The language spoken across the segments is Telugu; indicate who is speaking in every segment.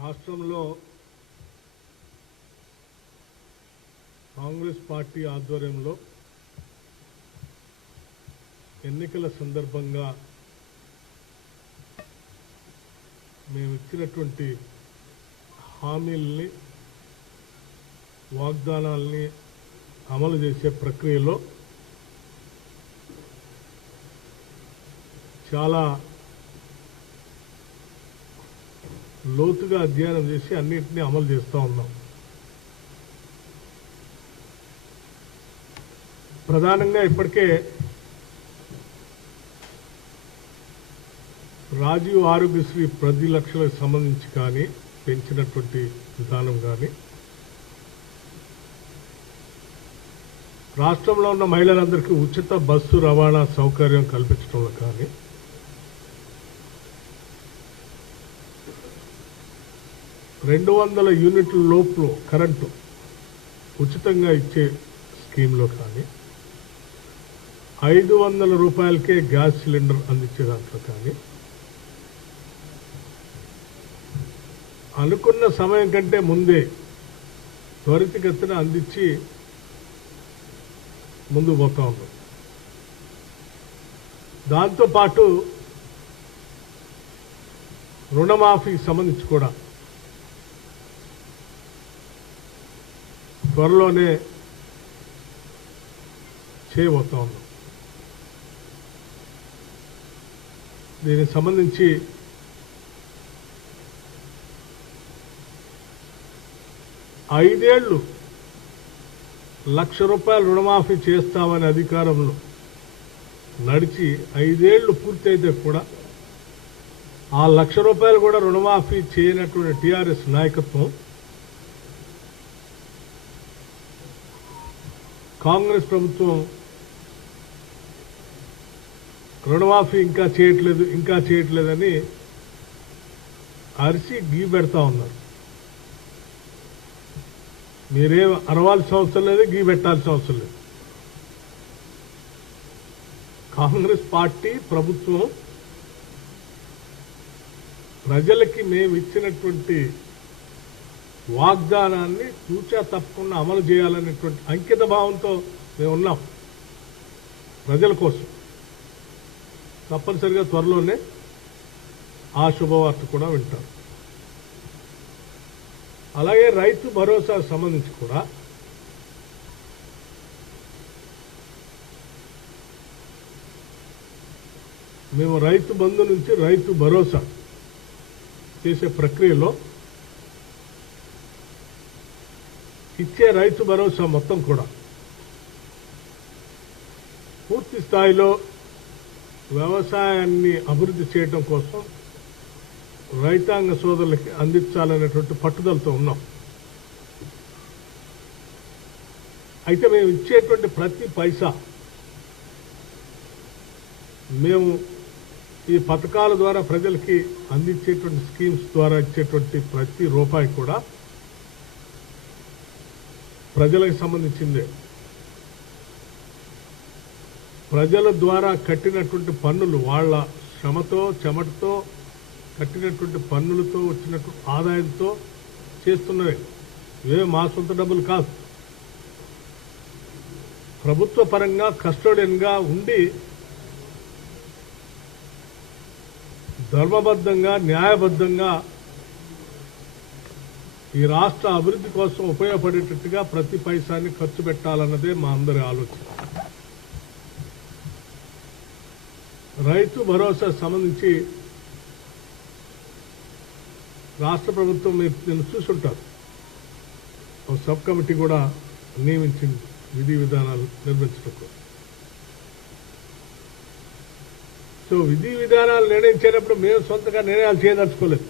Speaker 1: రాష్ట్రంలో కాంగ్రెస్ పార్టీ ఆధ్వర్యంలో ఎన్నికల సందర్భంగా మేము ఇచ్చినటువంటి హామీల్ని వాగ్దానాల్ని అమలు చేసే ప్రక్రియలో చాలా లోతుగా అధ్యయనం చేసి అన్నింటినీ అమలు చేస్తూ ఉన్నాం. ప్రధానంగా ఇప్పటికే రాజీవ్ ఆరోగ్యశ్రీ ప్రతి లక్షలకు సంబంధించి కానీ పెంచినటువంటి విధానం కానీ రాష్ట్రంలో ఉన్న మహిళలందరికీ ఉచిత బస్సు రవాణా సౌకర్యం కల్పించడంలో కానీ రెండు వందల యూనిట్ల లోపు కరెంటు ఉచితంగా ఇచ్చే స్కీమ్లో కానీ ఐదు వందల రూపాయలకే గ్యాస్ సిలిండర్ అందించే దాంట్లో కానీ అనుకున్న సమయం కంటే ముందే త్వరితగతిన అందించి ముందుకు పోతా ఉన్నాం. దాంతోపాటు రుణమాఫీకి సంబంధించి కూడా త్వరలోనే చేయబోతా ఉన్నాం. దీనికి సంబంధించి ఐదేళ్ళు లక్ష రూపాయలు రుణమాఫీ చేస్తామని అధికారంలో నడిచి ఐదేళ్ళు పూర్తయితే కూడా ఆ లక్ష రూపాయలు కూడా రుణమాఫీ చేయనటువంటి టీఆర్ఎస్ నాయకత్వం కాంగ్రెస్ ప్రభుత్వం రుణమాఫీ ఇంకా చేయట్లేదు ఇంకా చేయట్లేదని అరిసి గీ పెడతా ఉన్నారు. మీరేం అరవాల్సిన అవసరం లేదు గీ పెట్టాల్సిన అవసరం లేదు. కాంగ్రెస్ పార్టీ ప్రభుత్వం ప్రజలకి మేము ఇచ్చినటువంటి వాగ్దానాన్ని తూచా తప్పకుండా అమలు చేయాలనేటువంటి అంకిత భావంతో మేము ఉన్నాం ప్రజల కోసం. తప్పనిసరిగా త్వరలోనే ఆ శుభవార్త కూడా వింటారు. అలాగే రైతు భరోసా సంబంధించి కూడా మేము రైతు బంధు నుంచి రైతు భరోసా చేసే ప్రక్రియలో ఇచ్చే రైతు భరోసా మొత్తం కూడా. పూర్తి స్థాయిలో వ్యవసాయాన్ని అభివృద్ధి చేయడం కోసం రైతాంగ సోదరులకి అందించాలనేటువంటి పట్టుదలతో ఉన్నాం. అయితే మేము ఇచ్చేటువంటి ప్రతి పైసా మేము ఈ పథకాల ద్వారా ప్రజలకి అందించేటువంటి స్కీమ్స్ ద్వారా ఇచ్చేటువంటి ప్రతి రూపాయి కూడా ప్రజలకు సంబంధించిందే. ప్రజల ద్వారా కట్టినటువంటి పన్నులు వాళ్ళ శ్రమతో చెమటతో కట్టినటువంటి పన్నులతో వచ్చినటువంటి ఆదాయంతో చేస్తున్నవి. ఇవే మా సొంత డబ్బులు కాదు. ప్రభుత్వ పరంగా కస్టోడియన్గా ఉండి ధర్మబద్ధంగా న్యాయబద్ధంగా ఈ రాష్ట్ర అభివృద్ధి కోసం ఉపయోగపడేటట్టుగా ప్రతి పైసాన్ని ఖర్చు పెట్టాలన్నదే మా అందరి ఆలోచన. రైతు భరోసా సంబంధించి రాష్ట్ర ప్రభుత్వం మీరు నేను చూసుంటారు. ఒక సబ్ కమిటీ కూడా నియమించింది విధి విధానాలు నిర్మించడం సో విధి విధానాలు నిర్ణయించేటప్పుడు మేము సొంతగా నిర్ణయాలు చేయదలుచుకోలేదు.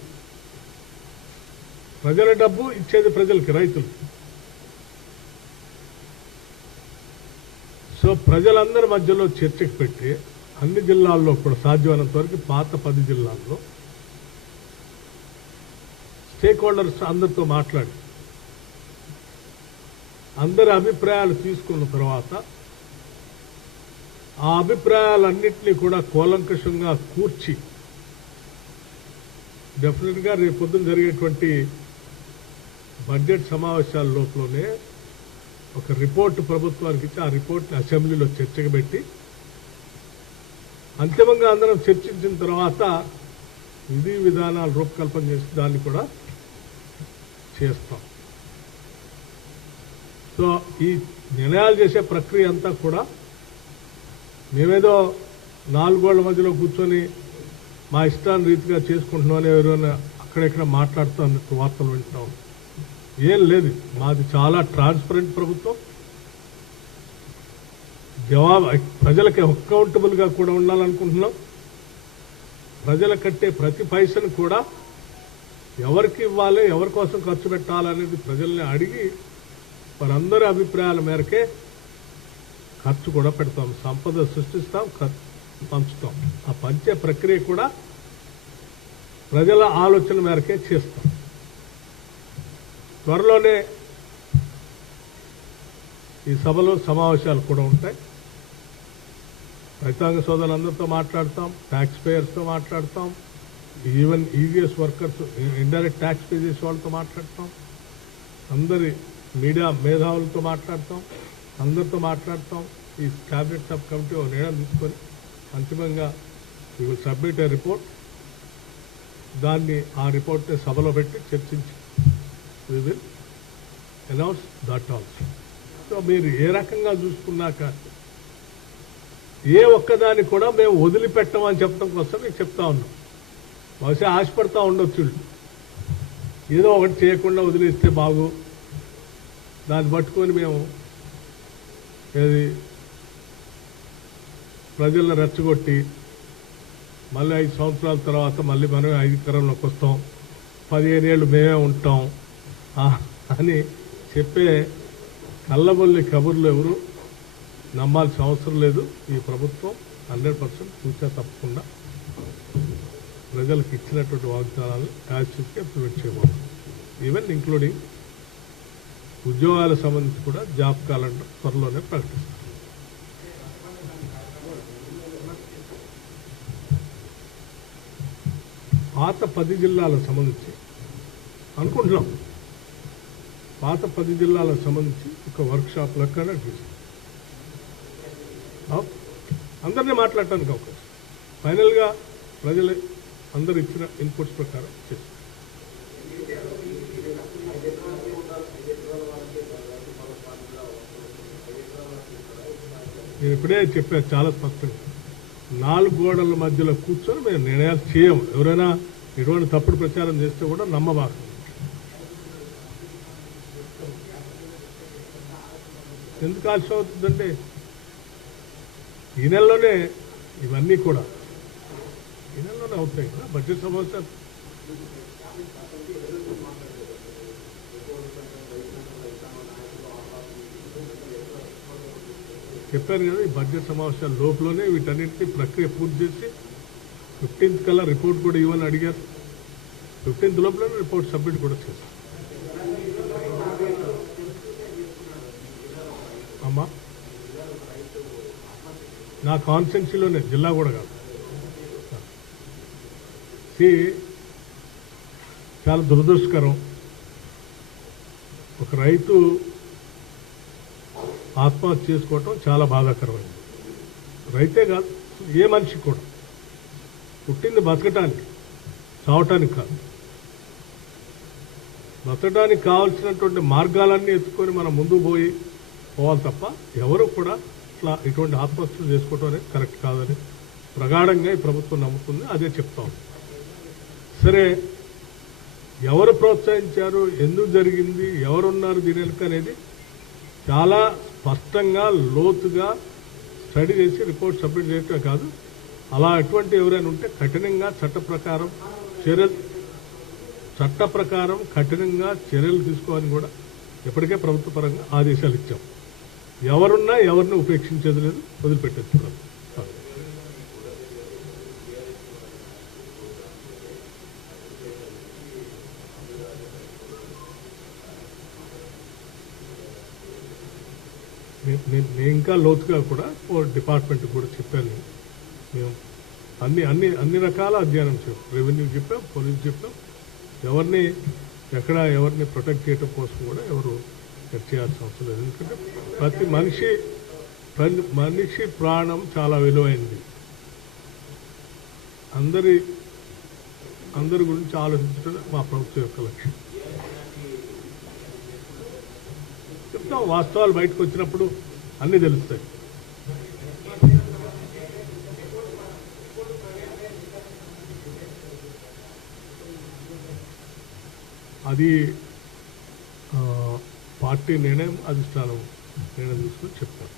Speaker 1: ప్రజల డబ్బు ఇచ్చేది ప్రజలకి రైతులు. సో ప్రజలందరి మధ్యలో చర్చకు పెట్టి అన్ని జిల్లాల్లో కూడా సాధ్యమైనంత వరకు పాత పది జిల్లాల్లో స్టేక్ హోల్డర్స్ అందరితో మాట్లాడి అందరి అభిప్రాయాలు తీసుకున్న తర్వాత ఆ అభిప్రాయాలన్నింటినీ కూడా కూలంకషంగా కూర్చి డెఫినెట్గా రేపు పొద్దున జరిగేటువంటి బడ్జెట్ సమావేశాల లోపలనే ఒక రిపోర్ట్ ప్రభుత్వానికి ఇచ్చి ఆ రిపోర్ట్ని అసెంబ్లీలో చర్చకు పెట్టి అంతిమంగా అందరం చర్చించిన తర్వాత విధి విధానాలు రూపకల్పన చేసి దాన్ని కూడా చేస్తాం. సో ఈ నిర్ణయాలు చేసే ప్రక్రియ అంతా కూడా మేమేదో నాలుగోళ్ళ మధ్యలో కూర్చొని మా ఇష్టాన్ని రీతిగా చేసుకుంటున్నామని ఎవరైనా అక్కడెక్కడ మాట్లాడుతూ అన్నట్టు వార్తలు వింటున్నాం ఏం లేదు. మాది చాలా ట్రాన్స్పరెంట్ ప్రభుత్వం. జవాబు ప్రజలకు అకౌంటబుల్గా కూడా ఉండాలనుకుంటున్నాం. ప్రజల కట్టే ప్రతి పైసను కూడా ఎవరికి ఇవ్వాలి ఎవరి కోసం ఖర్చు పెట్టాలనేది ప్రజల్ని అడిగి వారందరి అభిప్రాయాల మేరకే ఖర్చు కూడా పెడతాం. సంపద సృష్టిస్తాం పంచుతాం. ఆ పంచే ప్రక్రియ కూడా ప్రజల ఆలోచన మేరకే చేస్తాం. త్వరలోనే ఈ సభలో సమావేశాలు కూడా ఉంటాయి. రైతాంగ సోదరులందరితో మాట్లాడతాం ట్యాక్స్ పేయర్స్తో మాట్లాడతాం even EVs workers indirect tax pay చేసే వాళ్ళతో మాట్లాడతాం అందరి మీడియా మేధావులతో మాట్లాడతాం అందరితో మాట్లాడతాం. ఈ క్యాబినెట్ సబ్ కమిటీ ఒక నిర్ణయం తీసుకొని అంతిమంగా we will submit a report దాన్ని ఆ రిపోర్ట్ని సభలో పెట్టి చర్చించి we will announce that also so మీరు ఏ రకంగా చూసుకున్నాక ఏ ఒక్కదాన్ని కూడా మేము వదిలిపెట్టమని చెప్పడం కోసం మీకు చెప్తా ఉన్నాం. బహుశా ఆశపడతా ఉండొచ్చు. ఏదో ఒకటి చేయకుండా వదిలేస్తే బాగు. దాన్ని పట్టుకొని మేము ఏది? ప్రజలను రెచ్చగొట్టి మళ్ళీ ఐదు సంవత్సరాల తర్వాత మళ్ళీ మనం అధికారంలోకి వస్తాం. పదిహేను ఏళ్ళు మేమే ఉంటాం. అని చెప్పే కళ్ళబొల్లి కబుర్లు ఎవరు నమ్మాల్సిన అవసరం లేదు. ఈ ప్రభుత్వం హండ్రెడ్ పర్సెంట్ చూసా తప్పకుండా ప్రజలకు ఇచ్చినటువంటి వాగ్దానాలను యాక్చువల్గా ఇంప్లిమెంట్ చేయబోతుంది ఈవెన్ ఇంక్లూడింగ్ ఉద్యోగాలకు సంబంధించి కూడా జాబ్ క్యాలెండర్ త్వరలోనే ప్రకటిస్తారు పాత పది జిల్లాలకు సంబంధించి అనుకుంటున్నాం. పాత పది జిల్లాలకు సంబంధించి ఒక వర్క్షాప్ లెక్క నడిపిస్తాం అందరినీ మాట్లాడటానికి అవకాశం. ఫైనల్గా ప్రజలు అందరు ఇచ్చిన ఇన్పుట్స్ ప్రకారం చేస్తాం నేను ఇప్పుడే చెప్పాను చాలా స్పష్టంగా. నాలుగు గోడల మధ్యలో కూర్చొని మేము నిర్ణయాలు చేయము. ఎవరైనా ఎటువంటి తప్పుడు ప్రచారం చేస్తే కూడా నమ్మబాక. ఎందుకు ఆలస్యం అవుతుందంటే ఈ నెలలోనే ఇవన్నీ కూడా ఈ నెలలోనే అవుతాయి. కదా బడ్జెట్ సమావేశాలు చెప్పాను కదా ఈ బడ్జెట్ సమావేశాల లోపలనే వీటన్నింటినీ ప్రక్రియ పూర్తి చేసి ఫిఫ్టీన్త్ కల్లా రిపోర్ట్ కూడా ఇవ్వని అడిగారు. ఫిఫ్టీన్త్ లోపలనే రిపోర్ట్ సబ్మిట్ కూడా చేశారు అమ్మా నా కాన్స్టిట్యున్సీలోనే జిల్లా కూడా కాదు. సి చాలా దురదృష్టకరం. ఒక రైతు ఆత్మహత్య చేసుకోవటం చాలా బాధాకరమైంది. రైతే కాదు ఏ మనిషి కూడా. పుట్టింది బతకటానికి చావటానికి కాదు. బతకడానికి కావాల్సినటువంటి మార్గాలన్నీ ఎత్తుకొని మనం ముందు పోయి పోవాలి తప్ప ఎవరు కూడా ఇట్లా ఇటువంటి ఆత్మహత్యలు చేసుకోవటం అనేది కరెక్ట్ కాదని ప్రగాఢంగా ఈ ప్రభుత్వం నమ్ముతుంది. అదే చెప్తాం సరే ఎవరు ప్రోత్సహించారు? ఎందుకు జరిగింది? ఎవరున్నారు దీని వెనుక అనేది చాలా స్పష్టంగా లోతుగా స్టడీ చేసి రిపోర్ట్ సబ్మిట్ చేయటమే కాదు. అలా అటువంటి ఎవరైనా ఉంటే కఠినంగా చట్ట ప్రకారం చర్యలు చట్ట ప్రకారం కఠినంగా చర్యలు తీసుకోవాలని కూడా ఇప్పటికే ప్రభుత్వ పరంగా ఆదేశాలు ఇచ్చాం. ఎవరున్నా ఎవరిని ఉపేక్షించేది లేదు వదిలిపెట్టేది కూడా నేను ఇంకా లోతుగా కూడా ఓ డిపార్ట్మెంట్ కూడా చెప్పాను. మేము అన్ని అన్ని అన్ని రకాల అధ్యయనం చెప్పాం రెవెన్యూ చెప్పాం పోలీస్ చెప్పాం. ఎవరిని ఎక్కడ ఎవరిని ప్రొటెక్ట్ చేయడం కోసం కూడా ఎవరు ఇది చేయాల్సిన అవసరం లేదు ఎందుకంటే ప్రతి మనిషి మనిషి ప్రాణం చాలా విలువైంది. అందరి అందరి గురించి ఆలోచించడం మా ప్రభుత్వం యొక్క లక్ష్యం. చెప్తాం వాస్తవాలు బయటకు వచ్చినప్పుడు అన్నీ తెలుస్తాయి. అది పార్టీ నిర్ణయం అధిష్టానం. నేనే తీసుకొని చెప్తాను.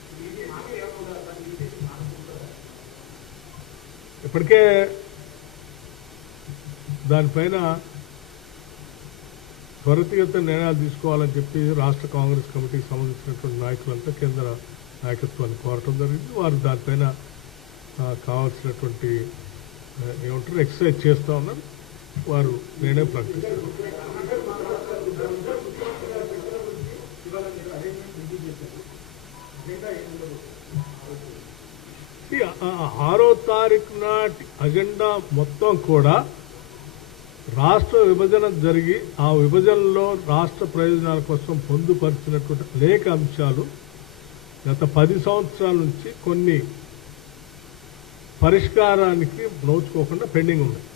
Speaker 1: ఇప్పటికే దానిపైన త్వరితగత నిర్ణయాలు తీసుకోవాలని చెప్పి రాష్ట్ర కాంగ్రెస్ కమిటీకి సంబంధించినటువంటి నాయకులంతా కేంద్ర నాయకత్వాన్ని కోరటం జరిగింది. వారు దానిపైన కావాల్సినటువంటి ఏమంటారు ఎక్సర్సైజ్ చేస్తూ ఉన్నారు. వారు నేనే ప్రకటిస్తారు ఈ ఆరో తారీఖు నాటి అజెండా మొత్తం కూడా రాష్ట్ర విభజన జరిగి ఆ విభజనలో రాష్ట్ర ప్రయోజనాల కోసం పొందుపరిచినటువంటి అనేక అంశాలు గత పది సంవత్సరాల నుంచి కొన్ని పరిష్కారానికి నోచుకోకుండా పెండింగ్ ఉన్నాయి.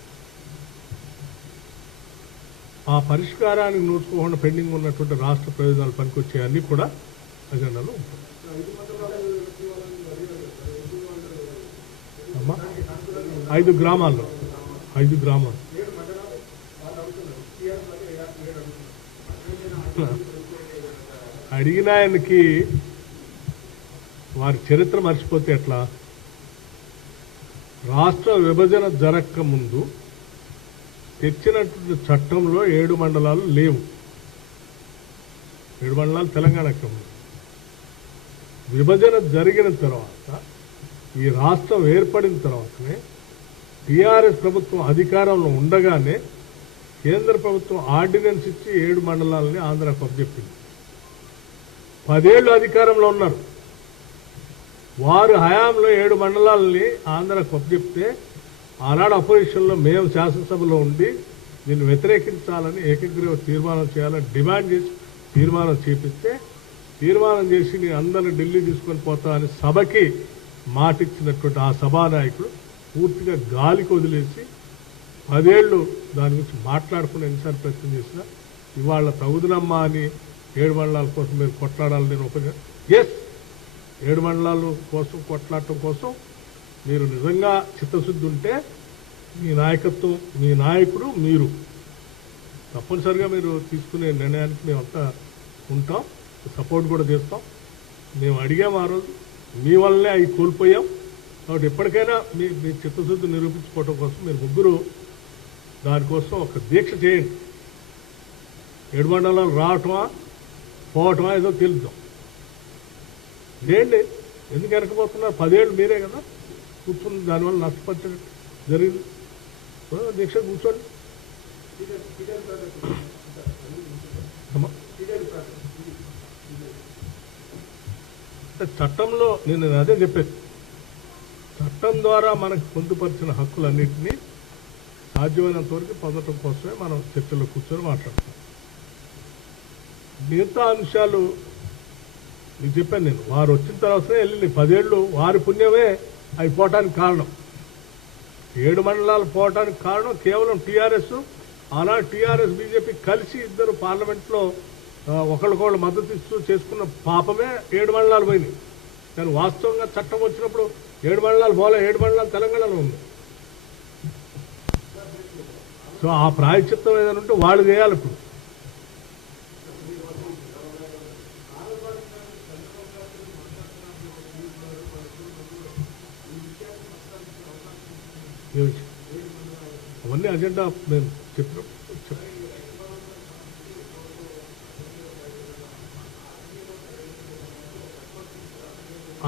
Speaker 1: ఆ పరిష్కారానికి నోచుకోకుండా పెండింగ్ ఉన్నటువంటి రాష్ట్ర ప్రయోజనాలు పనికొచ్చే అన్ని కూడా అజెండాలో ఉంటాయి. అమ్మా ఐదు గ్రామాల్లో ఐదు గ్రామాలు. అడిగిన ఆయనకి వారి చరిత్ర మర్చిపోతే ఎట్లా? రాష్ట్ర విభజన జరగక ముందు తెచ్చినటువంటి చట్టంలో ఏడు మండలాలు లేవు. ఏడు మండలాలు తెలంగాణ విభజన జరిగిన తర్వాత ఈ రాష్ట్రం ఏర్పడిన తర్వాతనే టీఆర్ఎస్ ప్రభుత్వం అధికారంలో ఉండగానే కేంద్ర ప్రభుత్వం ఆర్డినెన్స్ ఇచ్చి ఏడు మండలాలని ఆంధ్ర అప్పచెప్పింది పదేళ్ళు అధికారంలో ఉన్నారు. వారు హయాంలో ఏడు మండలాలని ఆంధ్ర అప్పచెప్తే ఆనాడు అపోజిషన్లో మేము శాసనసభలో ఉండి దీన్ని వ్యతిరేకించాలని ఏకగ్రీవ తీర్మానం చేయాలని డిమాండ్ చేసి తీర్మానం చేపిస్తే తీర్మానం చేసి నేను అందరిని ఢిల్లీ తీసుకొని పోతా అని సభకి మాటిచ్చినటువంటి ఆ సభానాయకుడు పూర్తిగా గాలికి వదిలేసి పదేళ్ళు దాని గురించి మాట్లాడుకునే ఎన్నిసార్లు ప్రయత్నం చేసినా ఇవాళ తగుదనమ్మా అని ఏడు మండలాల కోసం మీరు కొట్లాడాలని నేను ఒక ఎస్ ఏడు మండలాల కోసం కొట్లాడటం కోసం మీరు నిజంగా చిత్తశుద్ధి ఉంటే మీ నాయకత్వం మీ నాయకుడు మీరు. తప్పనిసరిగా మీరు తీసుకునే నిర్ణయానికి మేమంతా ఉంటాం. సపోర్ట్ కూడా చేస్తాం. మేము అడిగాం ఆ రోజు మీ వల్లనే అవి కోల్పోయాం. కాబట్టి ఎప్పటికైనా మీ మీ చిత్తశుద్ధి నిరూపించుకోవటం కోసం మీరు ముగ్గురు దానికోసం ఒక దీక్ష చేయండి. ఏడు మండలాలు రావటమా పోవటమా ఏదో తెలుద్దాం. లేండి ఎందుకు వెనకపోతున్నారు? పదేళ్ళు మీరే కదా. కూర్చుని దానివల్ల నష్టపరచడం జరిగింది. దీక్ష కూర్చోండి. అంటే చట్టంలో నేను అదే చెప్పేది. చట్టం ద్వారా మనకు పొందుపరిచిన హక్కులన్నింటినీ సాధ్యమైనంత వరకు పొందడం కోసమే మనం చర్చలో కూర్చొని మాట్లాడుతాం మిగతా అంశాలు మీకు చెప్పాను నేను. వారు వచ్చిన తర్వాతనే వెళ్ళింది. పదేళ్ళు వారి పుణ్యమే. అవి పోవటానికి కారణం. ఏడు మండలాలు పోవటానికి కారణం కేవలం టీఆర్ఎస్. అలా టీఆర్ఎస్ బీజేపీ కలిసి ఇద్దరు పార్లమెంట్లో ఆ, ఒకళ్ళకొకళ్ళు మద్దతు ఇస్తూ చేసుకున్న పాపమే ఏడు మండలాలు పోయినాయి. కానీ వాస్తవంగా చట్టం వచ్చినప్పుడు ఏడు మండలాలు పోలే ఏడు మండలాలు తెలంగాణలో ఉంది. సో ఆ ప్రాయచిత్తం ఏదైనా ఉంటే వాళ్ళు చేయాలి ఇప్పుడు. అవన్నీ అజెండా మేము చెప్పిన.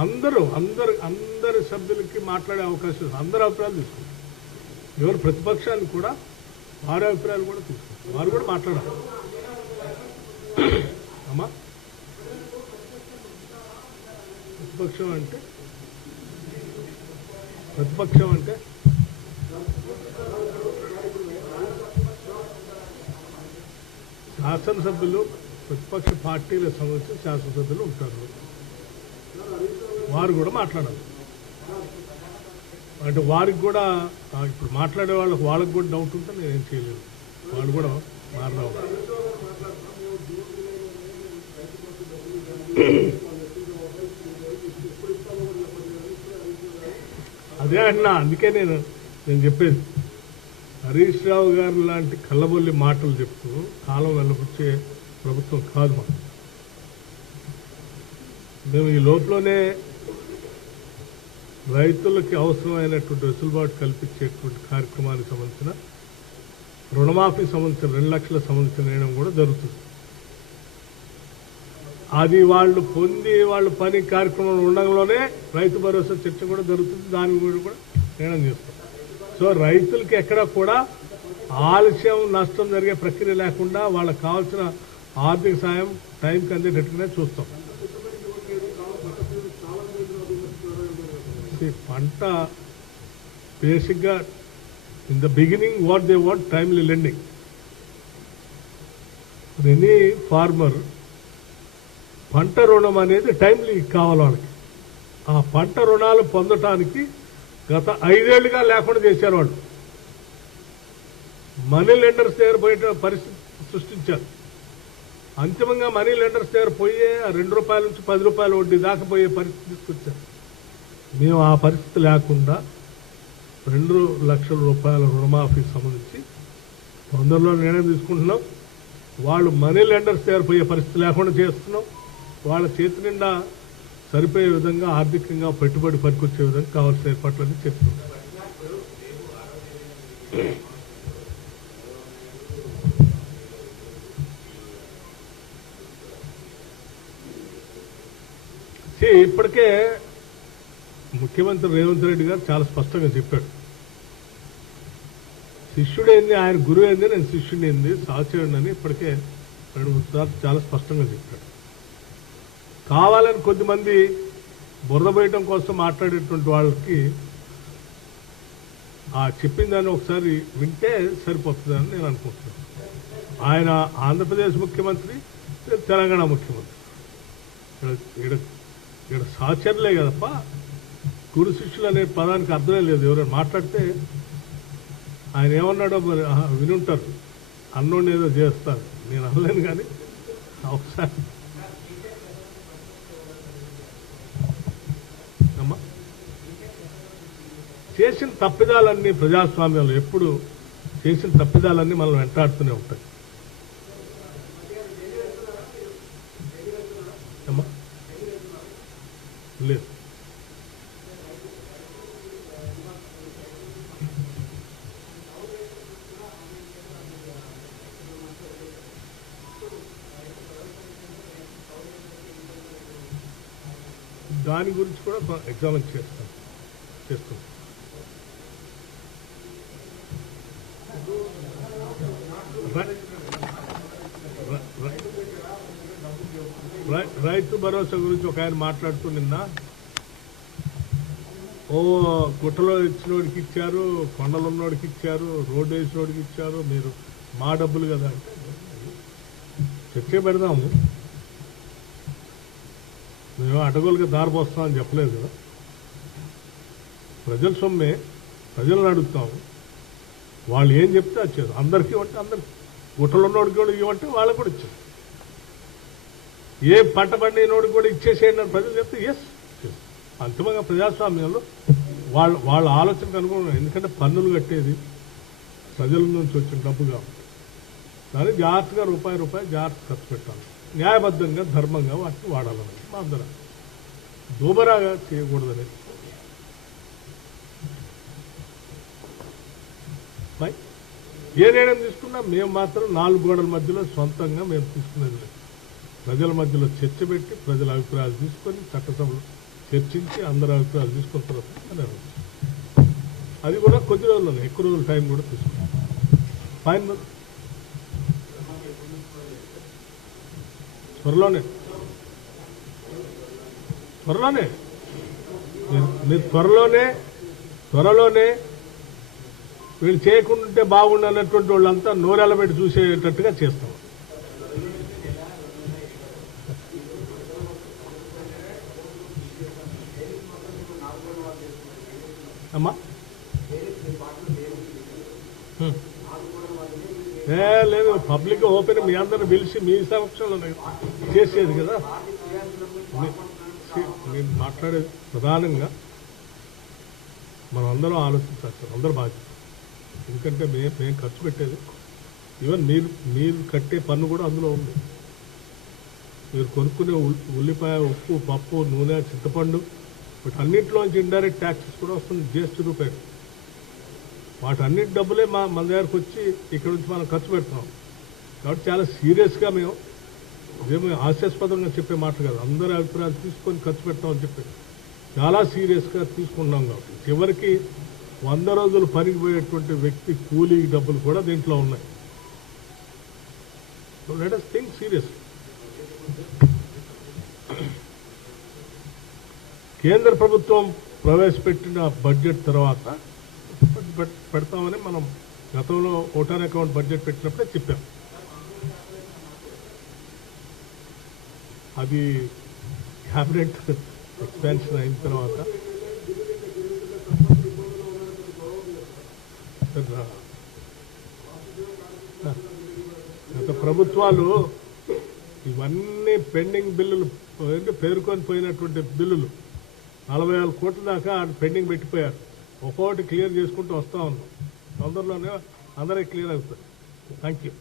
Speaker 1: అందరూ అందరు అందరి సభ్యులకి మాట్లాడే అవకాశం ఉంది. అందరి అభిప్రాయాలు తీసుకుంటారు ఎవరు ప్రతిపక్షాన్ని కూడా వారి అభిప్రాయాలు కూడా తీసుకుంటారు వారు కూడా మాట్లాడాలి. అమ్మా ప్రతిపక్షం అంటే? ప్రతిపక్షం అంటే? శాసనసభ్యులు ప్రతిపక్ష పార్టీలకు సంబంధించిన శాసనసభ్యులు ఉంటారు. వారు కూడా మాట్లాడాలి. అంటే వారికి కూడా ఇప్పుడు మాట్లాడే వాళ్ళకి వాళ్ళకి కూడా డౌట్ ఉంటే నేను ఏం చేయలేదు వాళ్ళు కూడా మారరావు అదే అన్నా అందుకే నేను నేను చెప్పేది. హరీష్ రావు గారు లాంటి కళ్ళబొల్లి మాటలు చెప్తూ కాలం వెళ్ళబుచ్చే ప్రభుత్వం కాదు మాకు. మేము ఈ లోపలనే రైతులకి అవసరమైనటువంటి వెసులుబాటు కల్పించేటువంటి కార్యక్రమానికి సంబంధించిన రుణమాఫీ సంబంధించిన రెండు లక్షల సంబంధించిన నిర్ణయం కూడా జరుగుతుంది. అది వాళ్ళు పొంది వాళ్ళు పని కార్యక్రమం ఉండడంలోనే రైతు భరోసా చర్చ కూడా జరుగుతుంది. దాని గురించి కూడా నిర్ణయం చేస్తాం. సో రైతులకి ఎక్కడ కూడా ఆలస్యం నష్టం జరిగే ప్రక్రియ లేకుండా వాళ్ళకి కావాల్సిన ఆర్థిక సాయం టైంకి అందేటట్టుగానే చూస్తాం. పంట బేసిక్గా in the beginning what they want timely lending. Any farmer పంట రుణం అనేది టైమ్లీ కావాలి వాళ్ళకి. ఆ పంట రుణాలు పొందటానికి గత ఐదేళ్ళుగా లేకుండా చేశారు వాళ్ళు. మనీ లెండర్స్ దగ్గర పోయే పరిస్థితి సృష్టించారు. అంతిమంగా మనీ లెండర్స్ దగ్గర పోయే ఆ రెండు రూపాయల నుంచి పది రూపాయల వడ్డీ దాకా పోయే పరిస్థితి తీసుకొచ్చారు. మేము ఆ పరిస్థితి లేకుండా రెండు లక్షల రూపాయల రుణమాఫీకి సంబంధించి తొందరలో నిర్ణయం తీసుకుంటున్నాం. వాళ్ళు మనీ లెండర్స్ దగ్గర పోయే పరిస్థితి లేకుండా చేస్తున్నాం. వాళ్ళ చేతి నిండా సరిపోయే విధంగా ఆర్థికంగా పెట్టుబడి పనికొచ్చే విధంగా కావాల్సిన ఏర్పాట్లన్నీ చేస్తున్నాం ఇప్పటికే ముఖ్యమంత్రి రేవంత్ రెడ్డి గారు చాలా స్పష్టంగా చెప్పాడు శిష్యుడైంది ఆయన గురువు అయింది నేను శిష్యుడిని అయింది సాచుడు అని ఇప్పటికే రెండు మూడు సార్లు చాలా స్పష్టంగా చెప్పాడు కావాలని కొద్దిమంది బురదపోయటం కోసం మాట్లాడేటువంటి వాళ్ళకి ఆ చెప్పిందని ఒకసారి వింటే సరిపోతుందని నేను అనుకుంటున్నాను. ఆయన ఆంధ్రప్రదేశ్ ముఖ్యమంత్రి తెలంగాణ ముఖ్యమంత్రి. ఇక్కడ- ఇక్కడ సాచర్లే కదప్ప. గురు శిష్యులు అనే పదానికి అర్థమే లేదు. ఎవరైనా మాట్లాడితే ఆయన ఏమన్నాడో మరి వినుంటారు. అన్నోడిని ఏదో చేస్తారు. నేను అనలేను కానీ ఒకసారి అమ్మా చేసిన తప్పిదాలన్నీ ప్రజాస్వామ్యంలో ఎప్పుడు చేసిన తప్పిదాలన్నీ మనం వెంటాడుతూనే ఉంటాయి. లేదు. దాని గురించి కూడా ఎగ్జామిన్ చేస్తాం. చేస్తుంది రైతు భరోసా గురించి ఒక ఆయన మాట్లాడుతూ నిన్న ఓ గుట్టలో ఇచ్చినోడికి ఇచ్చారు కొండలు ఉన్నోడికి ఇచ్చారు రోడ్డు వేసినోడికి ఇచ్చారు మీరు మా డబ్బులు కదా చర్చ పెడదాము. మేము అటగోలుగా దారి పోస్తామని చెప్పలేదు కదా. ప్రజల సొమ్మే ప్రజలను అడుగుతాము. వాళ్ళు ఏం చెప్తే అది అందరికీ అంటే అందరికీ. గుట్టలు ఉన్నోడికి కూడా ఇవ్వంటే వాళ్ళకి కూడా ఇచ్చారు. ఏ పంట పండినోడికి కూడా ఇచ్చేసేయండి అని ప్రజలు చెప్తే ఎస్ అంతిమంగా ప్రజాస్వామ్యంలో వాళ్ళ వాళ్ళ ఆలోచనకు అనుగుణం ఎందుకంటే పన్నులు కట్టేది ప్రజల నుంచి వచ్చిన డబ్బు కాబట్టి దాన్ని జాగ్రత్తగా రూపాయి రూపాయి జాగ్రత్త ఖర్చు పెట్టాలి. న్యాయబద్ధంగా ధర్మంగా వాటిని వాడాలని మా అందరం దూబరాగా చేయకూడదని బై ఏ నిర్ణయం తీసుకున్నా మేము మాత్రం నాలుగు గోడల మధ్యలో సొంతంగా మేము తీసుకునేది లేదు. ప్రజల మధ్యలో చర్చ పెట్టి ప్రజల అభిప్రాయాలు తీసుకొని చట్టసభలు చర్చించి అందరి అభిప్రాయాలు తీసుకున్న తర్వాత అది కూడా కొద్ది రోజుల్లోనే ఎక్కువ రోజుల టైం కూడా తీసుకున్నాం ఫైన్ త్వరలోనే. త్వరలోనే. మీరు త్వరలోనే త్వరలోనే వీళ్ళు చేయకుంటే బాగుండు అన్నటువంటి వాళ్ళంతా నోరెలబెట్టి చూసేటట్టుగా చేస్తాం. అమ్మా? ఏ లేదు పబ్లిక్ ఓపెన్ మీ అందరిని పిలిచి మీ సమక్షంలో చేసేది కదా. నేను మాట్లాడేది ప్రధానంగా మనం అందరం ఆలోచించాలి సార్ అందరూ బాధ్యత ఎందుకంటే మేము మేము ఖర్చు పెట్టేది. ఈవెన్ మీరు మీరు కట్టే పన్ను కూడా అందులో ఉంది. మీరు కొనుక్కునే ఉల్లిపాయ ఉప్పు పప్పు నూనె చింతపండు వీటన్నింటిలోంచి ఇండైరెక్ట్ ట్యాక్సెస్ కూడా వస్తుంది జిఎస్టీ రూపాయలు. వాటన్నిటి డబ్బులే మా మన దగ్గరకు వచ్చి ఇక్కడ నుంచి మనం ఖర్చు పెడతాం. కాబట్టి చాలా సీరియస్గా మేము ఇదేమి హాస్యాస్పదంగా చెప్పే మాట కాదు. అందరి అభిప్రాయాలు తీసుకొని ఖర్చు పెడతామని చెప్పి. చాలా సీరియస్గా తీసుకున్నాం కాబట్టి. చివరికి వంద రోజులు పనికి పోయేటువంటి వ్యక్తి కూలీ డబ్బులు కూడా దీంట్లో ఉన్నాయి. లెట్ అస్ థింక్ సీరియస్ కేంద్ర ప్రభుత్వం ప్రవేశపెట్టిన బడ్జెట్ తర్వాత పెడతామని మనం గతంలో ఓటాన్ అకౌంట్ బడ్జెట్ పెట్టినప్పుడే చెప్పాం. అది క్యాబినెట్ ఎక్స్పాన్షన్ అయిన తర్వాత గత ప్రభుత్వాలు ఇవన్నీ పెండింగ్ బిల్లులు అంటే పేర్కొని పోయినటువంటి బిల్లులు. నలభై వేల కోట్ల దాకా పెండింగ్ పెట్టిపోయారు. ఒక్కొక్కటి క్లియర్ చేసుకుంటూ వస్తూ ఉన్నాం. తొందరలోనే అందరే క్లియర్ అవుతుంది. Thank you